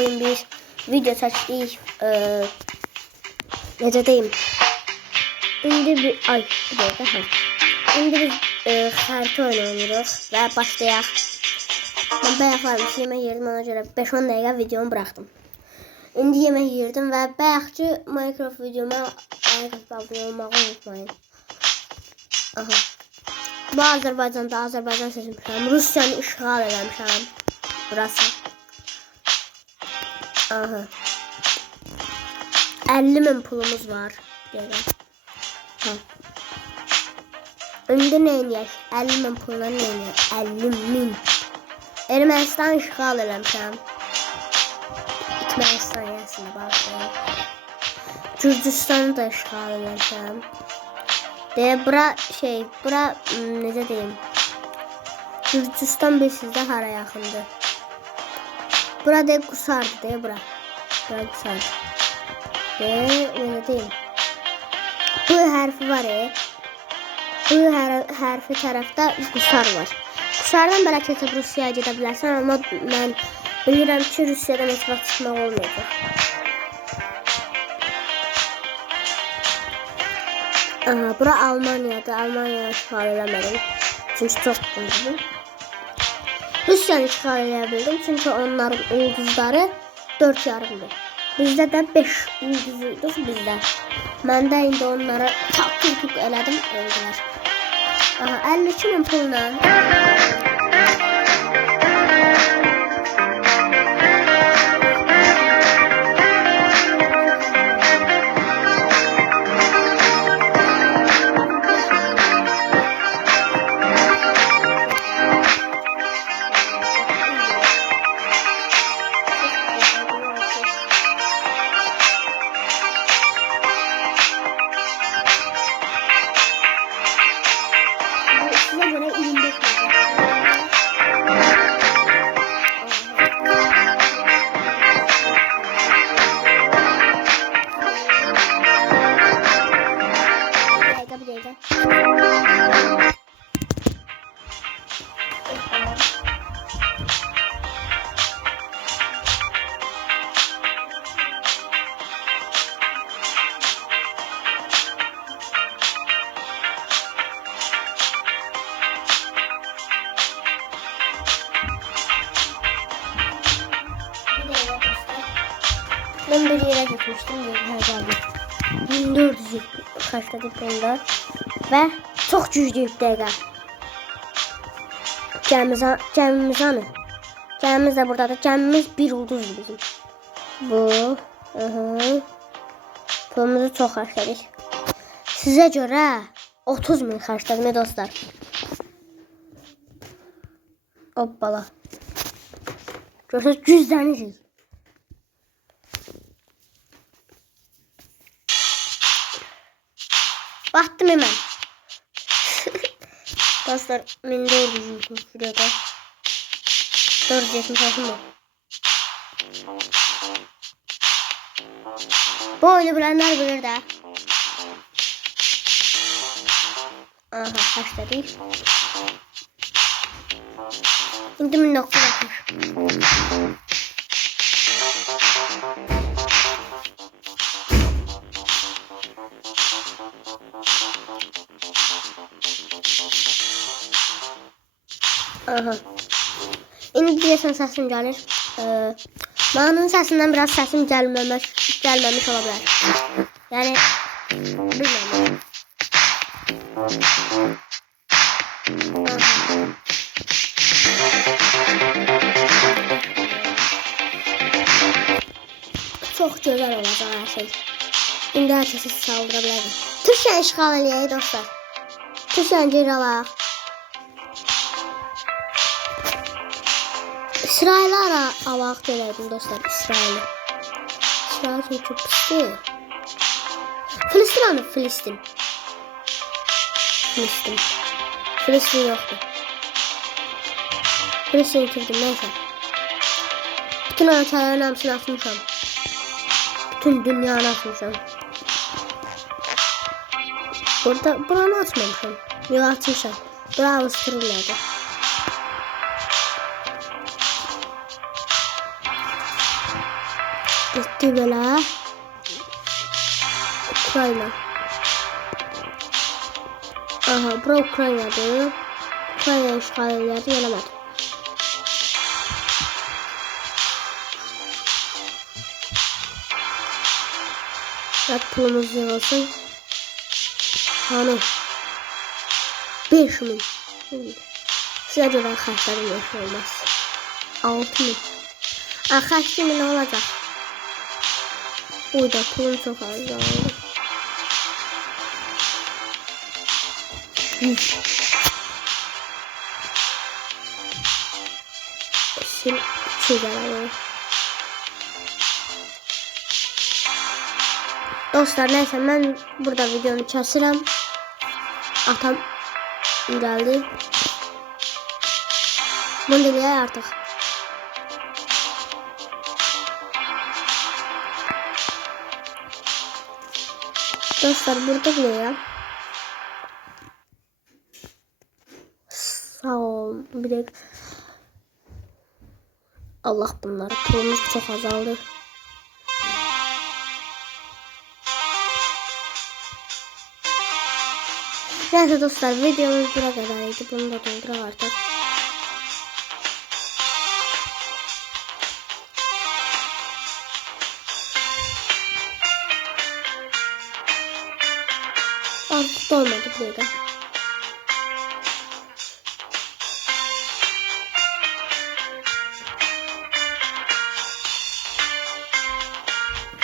bir video çəkdik. Necə deyim? İndi bir dəqiqə. İndi biz xəritə oynayırıq və başlayaq. Mən bayaqlarmış yemək yerdim, ona görə 5-10 dəqiqə videomu buraxdım. İndi yemək yerdim və bayaqçı Minecraft videoma abunə olmağı unutmayın. Aha. Bu Azərbaycanda Azərbaycan seçmişəm. Rusiyanı işğal eləmişəm. Burası. Aha. 50.000 pulumuz var. Ha. İndi nə edək? 50.000 pulla nə edək? 50.000. Ermənistan işğal eləmişəm. Ermənistan yəsinə baxın. Gürcüstanı da işğal eləmişəm. Bura necə deyim? Gürcüstan sizdə hara yaxındır? Burada Qusardır, bura. Bura Qusardır. Necə deyim? Bu hərfi var, Bu hərfi tərəfdə Qusar var. Qusardan belə keçib Rusiyaya gedə bilərsən, amma mən bilirəm ki, Rusiyadan heç vaxt çıxmaq olmayacaq. Aha, bura Almaniyadır. Almaniya işğal eləmədim. Çünki çox qızdırdım. Rusiyanı işğal eləyə bildim. Çünki onların ulduzları 4 yarımdır. Bizdə də 5 ulduzuyduq bizdə. Mən də indi onlara çaq-çuq elədim. Öldülər. Aha, 52.000 pulla. Ben bir yere gitmiştim. 1400 kaçta diplomda ve çok güçlüyüb dəqiqə. Gəmimiz hanı? Gəmimiz də buradadır. Gəmimiz bir ulduzdur bizim. Bu. Pulumuzu çox xərclədik. Sizə görə 30.000 xərclədim dostlar. Hoppala. Görsəz güclənirik. Baktım hemen. Dostlar, 1400 şurada. 470 mı? Bu oyunu bilenler bilir de. Aha, kaç değil. Şimdi 1960. Aha. İndi deyəsən səsim gəlir. Mənim səsindən biraz səsim gəlməmiş ola bilər. Yəni bilmirəm. Çox gözəl olacaq hər şey. İndi hər kəsi saldıra bilərik. Türkiyəni işğal eləyək dostlar. Türkiyəni geri alaq. İsrail'e alaq gələydim dostlar, İsrail'e. İsrail çok pisdir. Filistin hanı? Filistin. Filistin yoxdur. Filistin itirdim, neyse. Bütün ölkələrin hamısını atmışam. Bütün dünyanı atmışam. Buranı atmamışam. Yox, atmışam. Bura Avustraliyadır. Gitti böyle. Ukrayna. Aha, bura Ukrayna'dır. Ukrayna işgal ederdi, gelemədi. Bak pulumuz yığılsın. Hani 5.000. Size göre xərclərim yox olmaz. 6.000. Xərc kimi nə olacaq? Burada pulum çox azaldı. 100. Sil 200 alalım. Dostlar, neyse mən burada videonu kəsirəm. Atam gəldi. Bunu diləyək artıq. Dostlar, burada diləyəm. Sağ olun. Bir de Allah, bunları pulumuz çok azaldı. Neyse dostlar, videomuz buraya kadarıydı. Bunu da dolduralım artık. Artık dolmadı burada.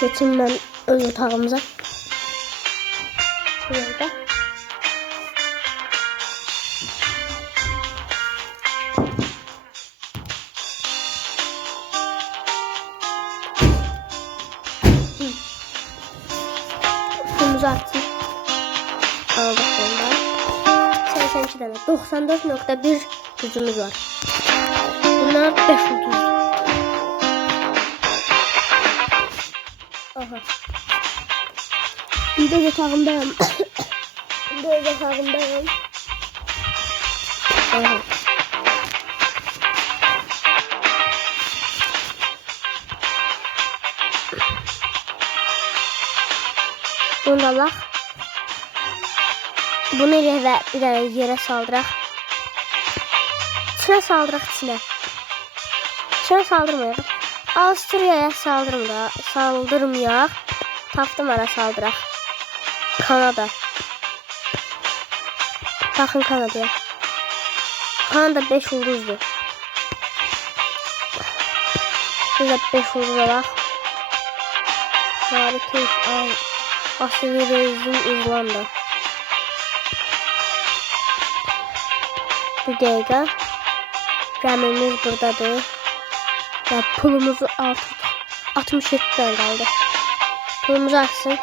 Geçin ben öz otağımıza. Burada. Kutumuzu açtık. Aldık bundan. 82 tane. 94.1 gücümüz var. Bunlar 5 ucuz. Aha. Bir de yatağımdayım. Bir de yatağımdayım. Aha. Bunu da bak. Bunu ile bir tane yere saldıraq. İçine saldıraq, içine. İçine saldırmayaq. Avustriyaya saldırmayaq. Tapdım ara saldıraq. Kanada. Bakın Kanada'ya. Kanada 5 ulduzdu. Biz de 5 ulduz alaq. Harika iş. Aşırı rezil İrlanda. Bir dakika. Gemimiz buradadır. Ya pulumuzu artık 67 tane kaldı. Pulumuzu açsın.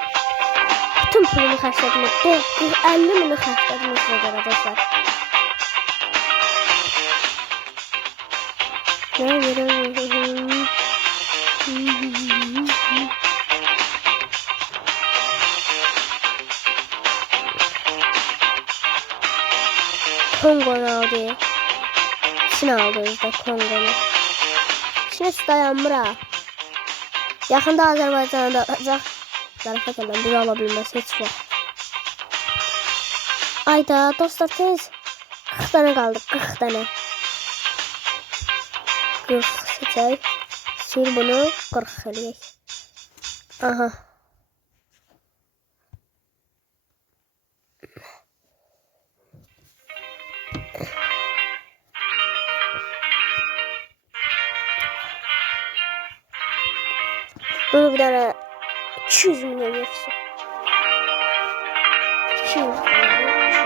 Bütün pulumu xərclədim. 50.000'i xərclədim sizə arkadaşlar. Ne veriyorum? Kongo'nu aldı. Çin aldı işte Kongo'nu. Çin hiç dayanmır ha. Yakında Azerbaycan'a da alacak. Zarafat edən bizi alabilməz heç var. Ayda dostlar, tez 40 tane kaldı, 40 tane. 40 seçək. Sil bunu 40 eləyək. Aha. Bunu bir tane 200 milyon yapsın. 200 milyon arkadaşlar.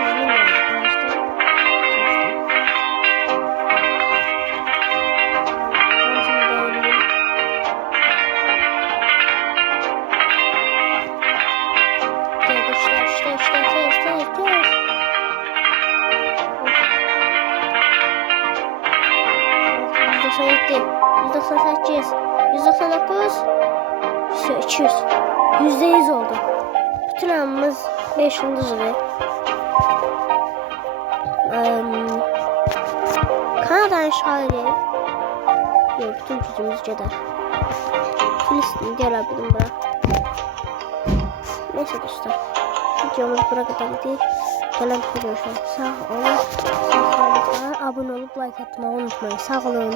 %98, %99, %200, %100 oldu. Bütün amımız 5 yıldızlı. Kanada'nın işgal edelim. Yok, bütün gücümüz kadar. Filistin gelebilirim bura. Neyse dostlar. Videomuz buraya kadar değil. Gelen görüşürüz. Sağ olun. Abone olup like atmayı unutmayın. Sağ olun.